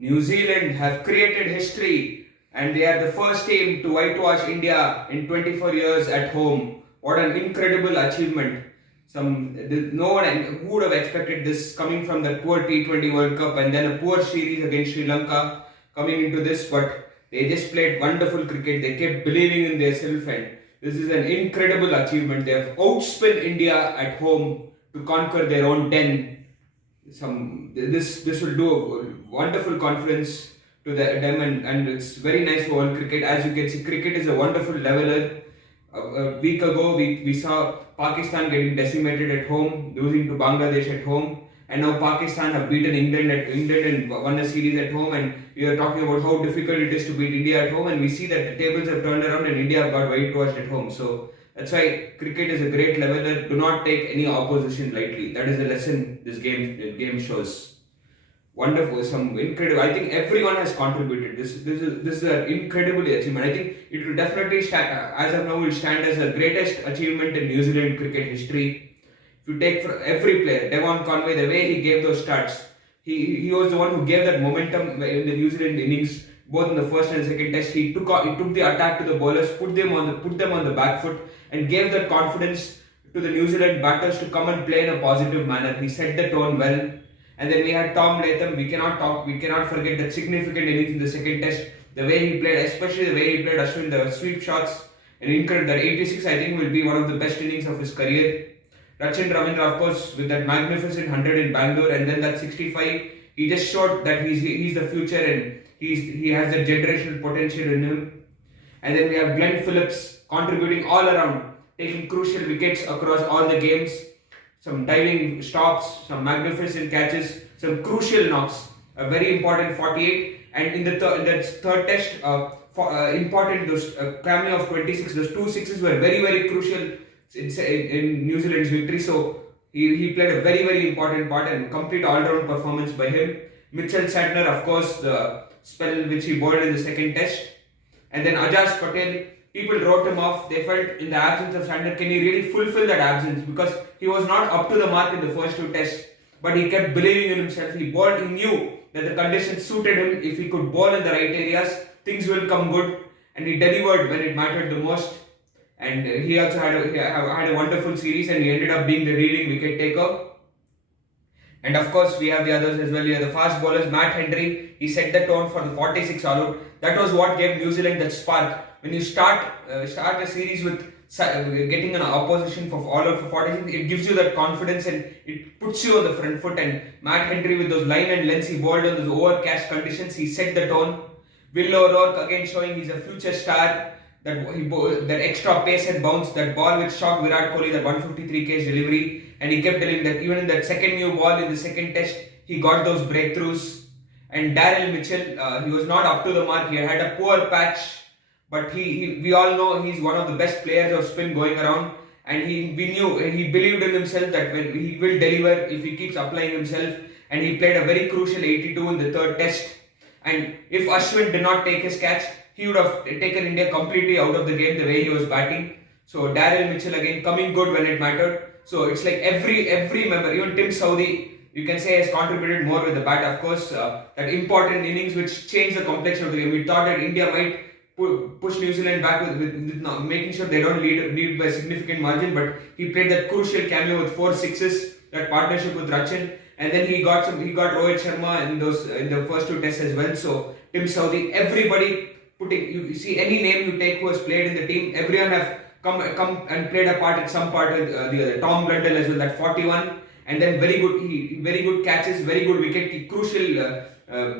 New Zealand have created history and they are the first team to whitewash India in 24 years at home. What an incredible achievement. No one who would have expected this coming from the poor T20 World Cup and then a poor series against Sri Lanka coming into this, but they just played wonderful cricket. They kept believing in themselves and this is an incredible achievement. They have outspun India at home to conquer their own den. This will do a wonderful confidence to them and it's very nice for world cricket. As you can see, cricket is a wonderful leveler. A week ago we saw Pakistan getting decimated at home, losing to Bangladesh at home, and now Pakistan have beaten England and won a series at home, and we are talking about how difficult it is to beat India at home, and we see that the tables have turned around and India have got whitewashed at home. So that's why cricket is a great leveler. Do not take any opposition lightly. That is the lesson this game shows. Wonderful, some incredible. I think everyone has contributed. This is an incredible achievement. I think it will definitely stand, as of now, will stand as the greatest achievement in New Zealand cricket history. If you take for every player, Devon Conway, the way he gave those starts, he was the one who gave that momentum in the New Zealand innings, both in the first and second test. He took the attack to the bowlers, put them on the back foot, and gave that confidence to the New Zealand batters to come and play in a positive manner. He set the tone well. And then we had Tom Latham. We cannot forget that significant innings in the second test. The way he played, especially the way he played Ashwin, the sweep shots, and incredible. That 86, I think, will be one of the best innings of his career. Rachin Ravindra, of course, with that magnificent 100 in Bangalore, and then that 65, he just showed that he's the future and he has that generational potential in him. And then we have Glenn Phillips contributing all around, taking crucial wickets across all the games. Some diving stops, some magnificent catches, some crucial knocks, a very important 48, and in the third test, important those cameo of 26, those 2 sixes were very, very crucial in New Zealand's victory. So he played a very, very important part and complete all-round performance by him. Mitchell Santner, of course, the spell which he bowled in the second test, and then Ajaz Patel. People wrote him off. They felt in the absence of Santner, can he really fulfill that absence? Because he was not up to the mark in the first 2 tests. But he kept believing in himself. He knew that the conditions suited him. If he could bowl in the right areas, things will come good. And he delivered when it mattered the most. And he also had a wonderful series and he ended up being the leading wicket taker. And of course, we have the others as well. We have the fast bowlers. Matt Henry, he set the tone for the 46 all out. That was what gave New Zealand that spark. When you start a series with getting an opposition for all out for 46, it gives you that confidence and it puts you on the front foot. And Matt Henry with those line and lengths he bowled on those overcast conditions, he set the tone. Will O'Rourke again showing he's a future star. That extra pace and bounce, that ball which shocked Virat Kohli, that 153 km delivery, and he kept telling that even in that second new ball in the second test, he got those breakthroughs. And Daryl Mitchell, he was not up to the mark. He had a poor patch, but we all know he's one of the best players of spin going around, and he believed in himself that when he will deliver if he keeps applying himself, and he played a very crucial 82 in the third test. And if Ashwin did not take his catch, he would have taken India completely out of the game the way he was batting. So Daryl Mitchell again coming good when it mattered. So it's like every member, even Tim Southee, you can say has contributed more with the bat. Of course, that important innings which changed the complexion of the game. We thought that India might push New Zealand back with making sure they don't lead by a significant margin. But he played that crucial cameo with 4 sixes, that partnership with Rachin, and then he got Rohit Sharma in the first 2 tests as well. So Tim Southee, everybody. You see any name you take who has played in the team, everyone have come and played a part at some part with the other. Tom Blundell as well, that 41, and then very good catches, very good crucial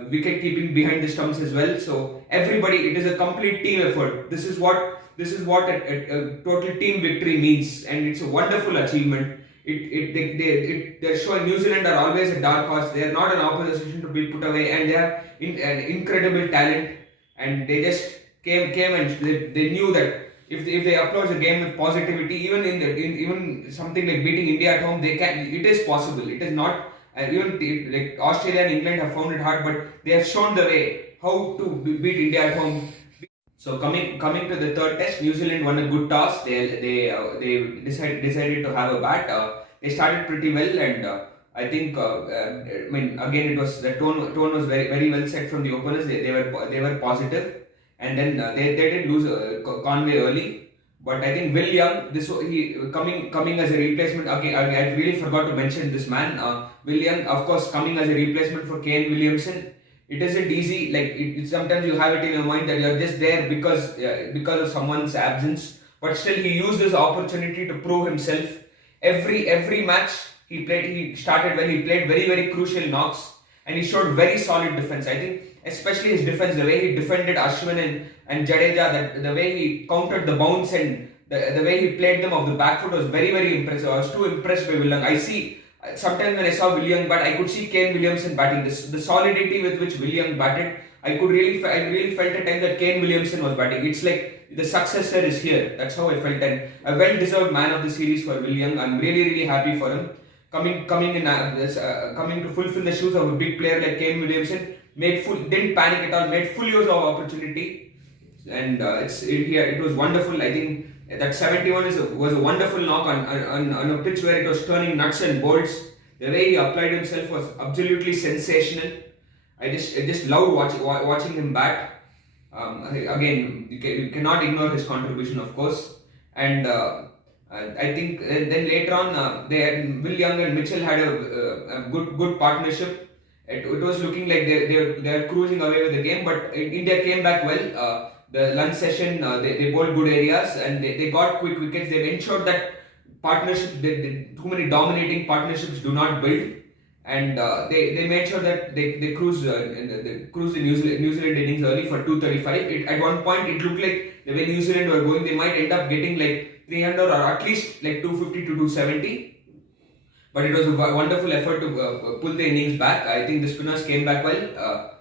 wicket keeping behind the stumps as well. So everybody, it is a complete team effort. This is what a total team victory means, and it's a wonderful achievement. They're showing New Zealand are always a dark horse. They are not an opposition to be put away, and they have an incredible talent. And they just came and they knew that if they approach the game with positivity, even something like beating India at home, they can. It is possible. It is not even like Australia and England have found it hard, but they have shown the way how to beat India at home. So coming to the third test, New Zealand won a good toss. They decided to have a bat. They started pretty well, and I think, I mean, again, it was the tone was very well set from the openers. They were positive, and then they did lose Conway early. But I think Will Young, he coming as a replacement. Again, I really forgot to mention this man. Will Young, of course, coming as a replacement for Kane Williamson. It isn't easy. Like sometimes you have it in your mind that you're just there because of someone's absence. But still, he used this opportunity to prove himself. Every match he played, he started well. He played very crucial knocks, and he showed very solid defense. I think, especially his defense, the way he defended Ashwin and Jadeja, that the way he countered the bounce and the way he played them off the back foot was very impressive. I was too impressed by Will Young. I see. Sometimes when I saw Will Young bat, I could see Kane Williamson batting. The solidity with which Will Young batted, I really felt at times that Kane Williamson was batting. It's like the successor is here. That's how I felt, and a well-deserved man of the series for Will Young. I'm really happy for him. Coming to fulfill the shoes of a big player like Kane Williamson, didn't panic at all, made full use of opportunity, and it was wonderful. I think that 71 was a wonderful knock on a pitch where it was turning nuts and bolts. The way he applied himself was absolutely sensational. I just loved watching him bat. Again, you cannot ignore his contribution, of course. And I think then later on, Will Young and Mitchell had a good partnership. It was looking like they're cruising away with the game, but India came back well. The lunch session, they bowled good areas, and they got quick wickets. They ensured that partnerships, too many dominating partnerships do not build, and they made sure that they cruised the New Zealand innings early for 235. At one point, it looked like the way New Zealand were going, they might end up getting like 300 or at least like 250 to 270. But it was a wonderful effort to pull the innings back. I think the spinners came back well.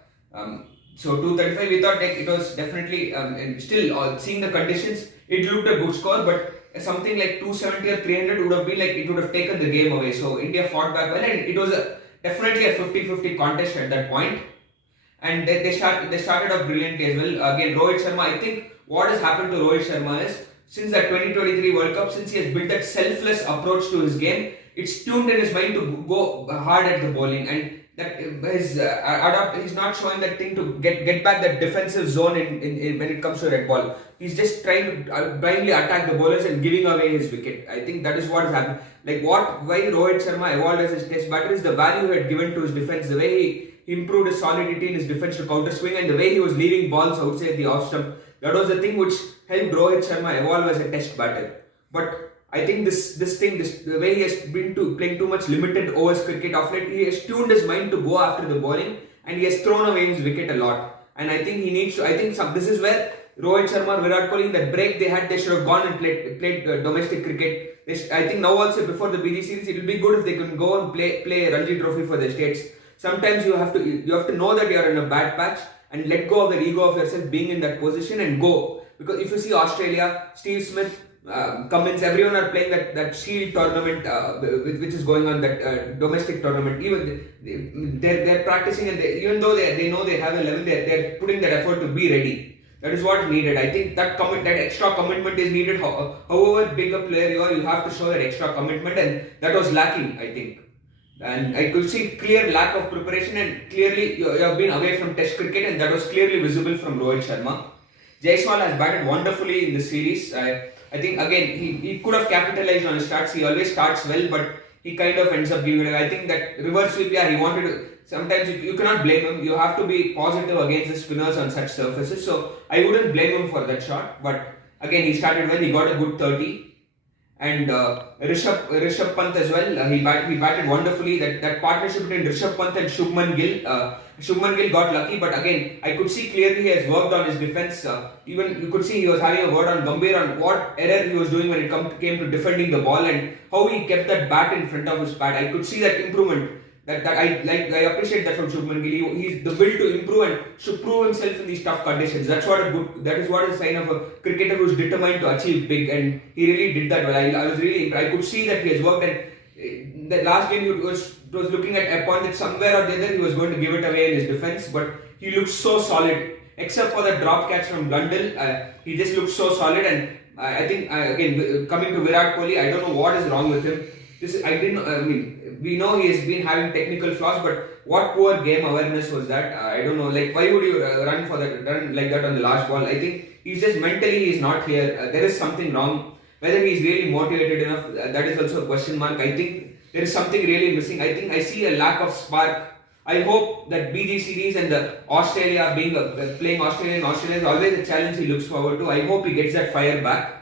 So 235, we thought it was definitely, still seeing the conditions, it looked a good score, but something like 270 or 300 would have been like, it would have taken the game away. So India fought back well, and it was definitely a 50-50 contest at that point. And they started off brilliantly as well. Again, Rohit Sharma, I think what has happened to Rohit Sharma is, since that 2023 World Cup, since he has built that selfless approach to his game, it's tuned in his mind to go hard at the bowling, and that he's not showing that thing to get back that defensive zone in when it comes to red ball. He's just trying to blindly attack the bowlers and giving away his wicket. I think that is what has happened. Like why Rohit Sharma evolved as his test batter is the value he had given to his defense, the way he improved his solidity in his defense to counter swing, and the way he was leaving balls outside the off stump. That was the thing which helped Rohit Sharma evolve as a test batter. But I think the way he has been playing too much limited overs cricket of late, he has tuned his mind to go after the bowling, and he has thrown away his wicket a lot. And I think he needs to. I think this is where Rohit Sharma, Virat Kohli, in that break they had, they should have gone and played domestic cricket. I think now also before the BD series, it will be good if they can go and play Ranji Trophy for the states. Sometimes you have to know that you are in a bad patch and let go of the ego of yourself being in that position and go. Because if you see Australia, Steve Smith, Cummins, everyone are playing that Shield tournament which is going on, that domestic tournament. Even they're practicing, and even though they know they have a level, they're putting that effort to be ready. That is what is needed. I think that extra commitment is needed. However big a player you are, you have to show that extra commitment, and that was lacking, I think. And I could see clear lack of preparation, and clearly you have been away from Test cricket, and that was clearly visible from Rohit Sharma. Jaiswal has batted wonderfully in the series. I think again he could have capitalized on his starts. He always starts well, but he kind of ends up giving it. I think that reverse sweep, he wanted to. Sometimes you cannot blame him. You have to be positive against the spinners on such surfaces. So I wouldn't blame him for that shot. But again, he started well. He got a good 30. And Rishabh Pant as well, he batted wonderfully. That partnership between Rishabh Pant and Shubman Gill, Shubman Gill got lucky, but again, I could see clearly he has worked on his defense. Even you could see he was having a word on Gambhir on what error he was doing when it came to defending the ball, and how he kept that bat in front of his pad. I could see that improvement. That I like. I appreciate that from Shubman Gill. He's the will to improve and should prove himself in these tough conditions. That is what is a sign of a cricketer who is determined to achieve big, and he really did that well. I was really. I could see that he has worked, and the last game he was looking at a point that somewhere or the other he was going to give it away in his defense, but he looked so solid. Except for that drop catch from Blundell, he just looked so solid. And I think again, coming to Virat Kohli, I don't know what is wrong with him. This I didn't. I mean, we know he has been having technical flaws, but what poor game awareness was that? I don't know. Like, why would you run for that, run like that on the last ball? I think he's just mentally he's not here. There is something wrong. Whether he's really motivated enough, that is also a question mark. I think there is something really missing. I think I see a lack of spark. I hope that BG series and the Australia being playing Australia is always a challenge he looks forward to. I hope he gets that fire back.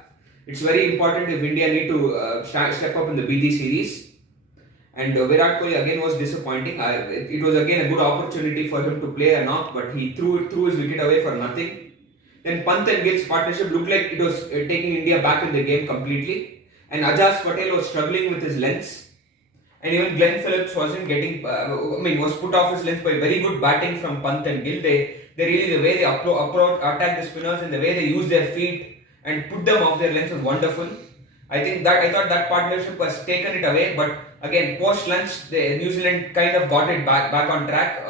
It's very important if India need to step up in the BG series. And Virat Kohli again was disappointing. It was again a good opportunity for him to play a knock, but he threw his wicket away for nothing. Then Pant and Gill's partnership looked like it was taking India back in the game completely. And Ajaz Patel was struggling with his lengths. And even Glenn Phillips wasn't getting, was put off his length by very good batting from Pant and Gill. They really, the way they attack the spinners and the way they use their feet and put them off their lengths was wonderful. I thought that partnership was taken it away, but again, post lunch, New Zealand kind of got it back on track.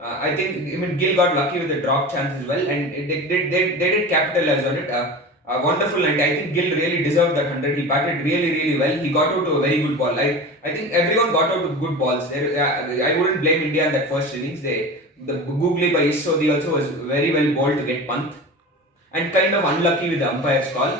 I think Gill got lucky with the drop chance as well, and they did capitalize on it. Wonderful, and I think Gill really deserved that 100. He batted really well. He got out to a very good ball. I think everyone got out to good balls. I wouldn't blame India in that first innings. The googly by Issodi also was very well bowled to get Pant, and kind of unlucky with the umpire's call.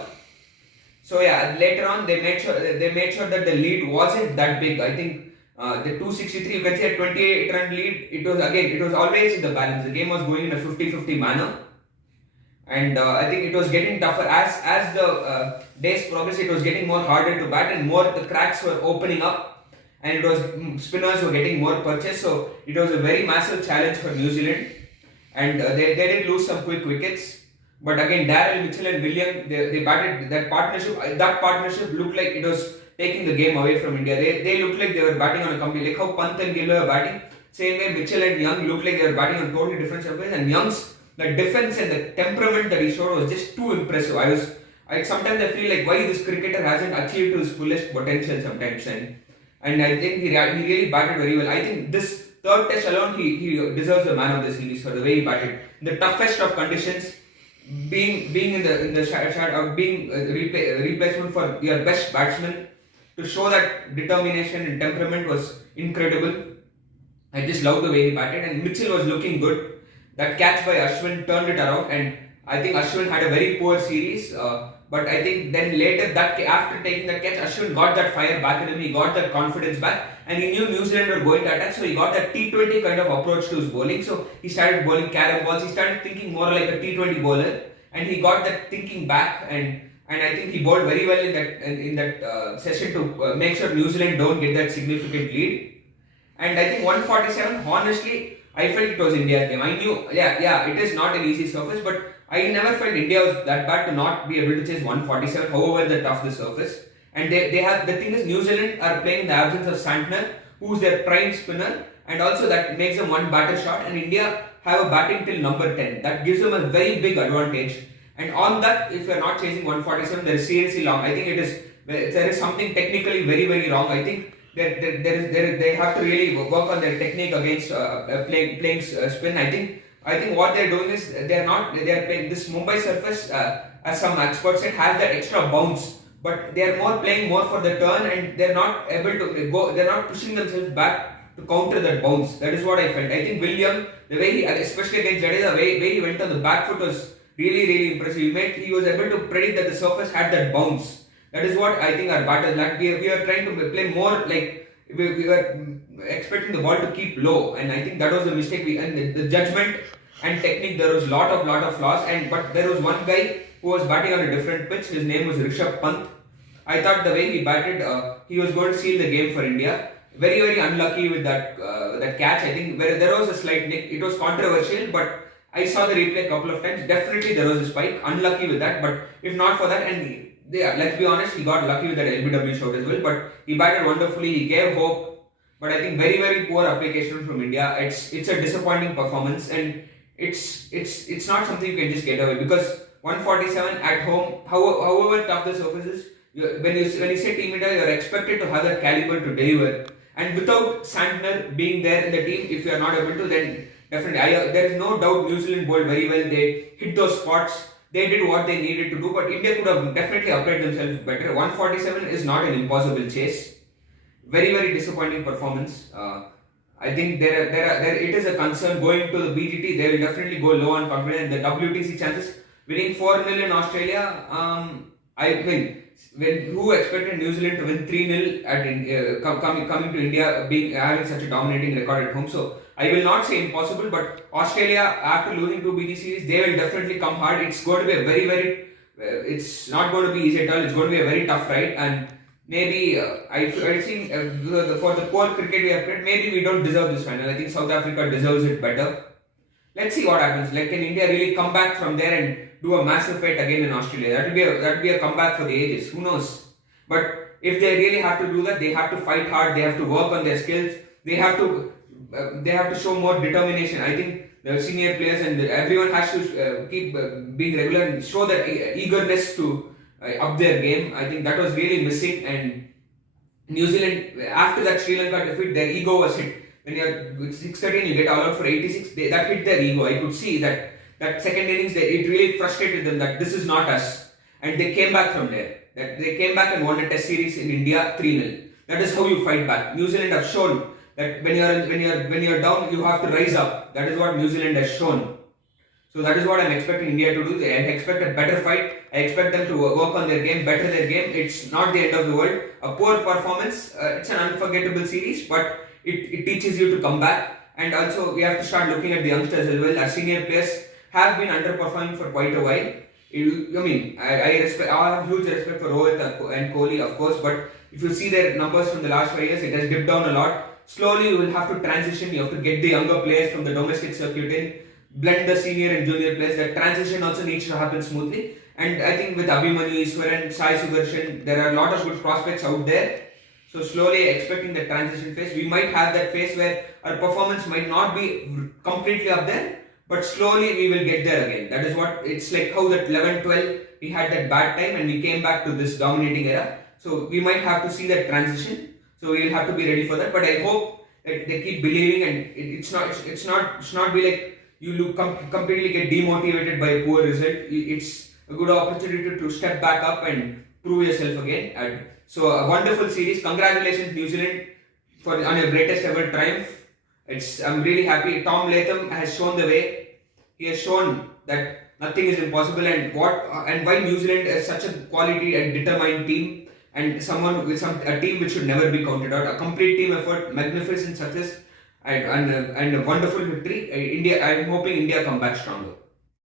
So yeah, later on they made sure that the lead wasn't that big. I think the 263, you can say a 28 run lead. It was always in the balance. The game was going in a 50-50 manner. And I think it was getting tougher as the days progressed. It was getting more harder to bat, and more the cracks were opening up, and it was spinners were getting more purchase. So it was a very massive challenge for New Zealand, and they did lose some quick wickets. But again, Darrell, Mitchell, and William, they batted that partnership. That partnership looked like it was taking the game away from India. They looked like they were batting on a complete, like how Pant and Gill were batting. Same way Mitchell and Young looked like they were batting on totally different surfaces, and Young's the defense and the temperament that he showed was just too impressive. Sometimes I feel like why this cricketer hasn't achieved to his fullest potential sometimes, and I think he really batted very well. I think this third test alone he deserves the man of the series for the way he batted in the toughest of conditions, being in the shadow, being a replacement for your best batsman. To show that determination and temperament was incredible. I just love the way he batted, and Mitchell was looking good. That catch by Ashwin turned it around, and I think Ashwin had a very poor series. But I think then later after taking that catch, Ashwin got that fire back in him. He got that confidence back, and he knew New Zealand were going to attack, so he got that T20 kind of approach to his bowling. So he started bowling carom balls. He started thinking more like a T20 bowler, and he got that thinking back. And I think he bowled very well in that session to make sure New Zealand don't get that significant lead. And I think 147, honestly, I felt it was India's game. I knew, it is not an easy surface, but I never felt India was that bad to not be able to chase 147, however tough the surface. And they have, the thing is, New Zealand are playing in the absence of Santner, who's their prime spinner, and also that makes them one batter short, and India have a batting till number 10. That gives them a very big advantage. And on that, if you're not chasing 147, there is seriously long. I think there is something technically very wrong. I think they have to really work on their technique against playing spin. I think what they're doing is they're playing this Mumbai surface, as some experts said, has that extra bounce, but they're playing more for the turn, and they're not able to go. They're not pushing themselves back to counter that bounce. That is what I felt. I think William, the way he, especially against Jadeja, the way he went on the back foot was really impressive. He was able to predict that the surface had that bounce. That is what I think our batters lack. We are trying to play more like we were expecting the ball to keep low, and I think that was the mistake. And the judgment and technique, there was a lot of flaws. But there was one guy who was batting on a different pitch. His name was Rishabh Pant. I thought the way he batted, he was going to seal the game for India. Very unlucky with that catch. I think where there was a slight nick. It was controversial, but I saw the replay a couple of times. Definitely there was a spike. Unlucky with that, but if not for that, and let's be honest, he got lucky with that LBW shot as well. But he batted wonderfully. He gave hope. But I think very poor application from India. It's a disappointing performance, and it's not something you can just get away, because 147 at home, however tough the surface is, when you say Team India, you are expected to have that caliber to deliver. And without Santner being there in the team, if you are not able to, then definitely there is no doubt New Zealand bowled very well. They hit those spots. They did what they needed to do, but India could have definitely applied themselves better. 147 is not an impossible chase. Very, very disappointing performance. I think it is a concern going to the BGT. They will definitely go low on confidence. The WTC chances winning 4-0 in Australia. I mean, who expected New Zealand to win 3-0 coming to India, having such a dominating record at home? So I will not say impossible, but Australia, after losing 2 BG series, they will definitely come hard. It's going to be a very it's not going to be easy at all. It's going to be a very tough fight, and maybe I think for the poor cricket we have played, maybe we don't deserve this final. I think South Africa deserves it better. Let's see what happens. Like, can India really come back from there and do a massive fight again in Australia? That would be a comeback for the ages. Who knows? But if they really have to do that, they have to fight hard. They have to work on their skills. They have to show more determination. I think the senior players and everyone has to keep being regular and show that eagerness to up their game. I think that was really missing. And New Zealand, after that Sri Lanka defeat, their ego was hit. When you're 6-13, you get all out for 86. That hit their ego. I could see that second innings, it really frustrated them that this is not us, and they came back from there. That they came back and won a Test series in India 3-0. That is how you fight back. New Zealand have shown that when you're down, you have to rise up. That is what New Zealand has shown. So that is what I'm expecting India to do. I expect a better fight. I expect them to work on their game, better their game. It's not the end of the world. A poor performance, it's an unforgettable series, but it teaches you to come back. And also, we have to start looking at the youngsters as well. Our senior players have been underperforming for quite a while. I have huge respect for Rohit and Kohli, of course, but if you see their numbers from the last 5 years, it has dipped down a lot. Slowly, you will have to transition. You have to get the younger players from the domestic circuit in, blend the senior and junior players. That transition also needs to happen smoothly. And I think with Abhimanyu Iswaran, Sai Sudarshan, there are a lot of good prospects out there. So slowly expecting the transition phase. We might have that phase where our performance might not be completely up there, but slowly we will get there again. That is what it's like, how that 11-12 we had that bad time and we came back to this dominating era. So we might have to see that transition. So we will have to be ready for that. But I hope that they keep believing, and it's not be like you look completely get demotivated by a poor result. It's a good opportunity to step back up and prove yourself again. And so a wonderful series. Congratulations New Zealand on your greatest ever triumph. I'm really happy. Tom Latham has shown the way. He has shown that nothing is impossible, and why New Zealand is such a quality and determined team, and a team which should never be counted out. A complete team effort, magnificent success, and a wonderful victory. I'm hoping India come back stronger.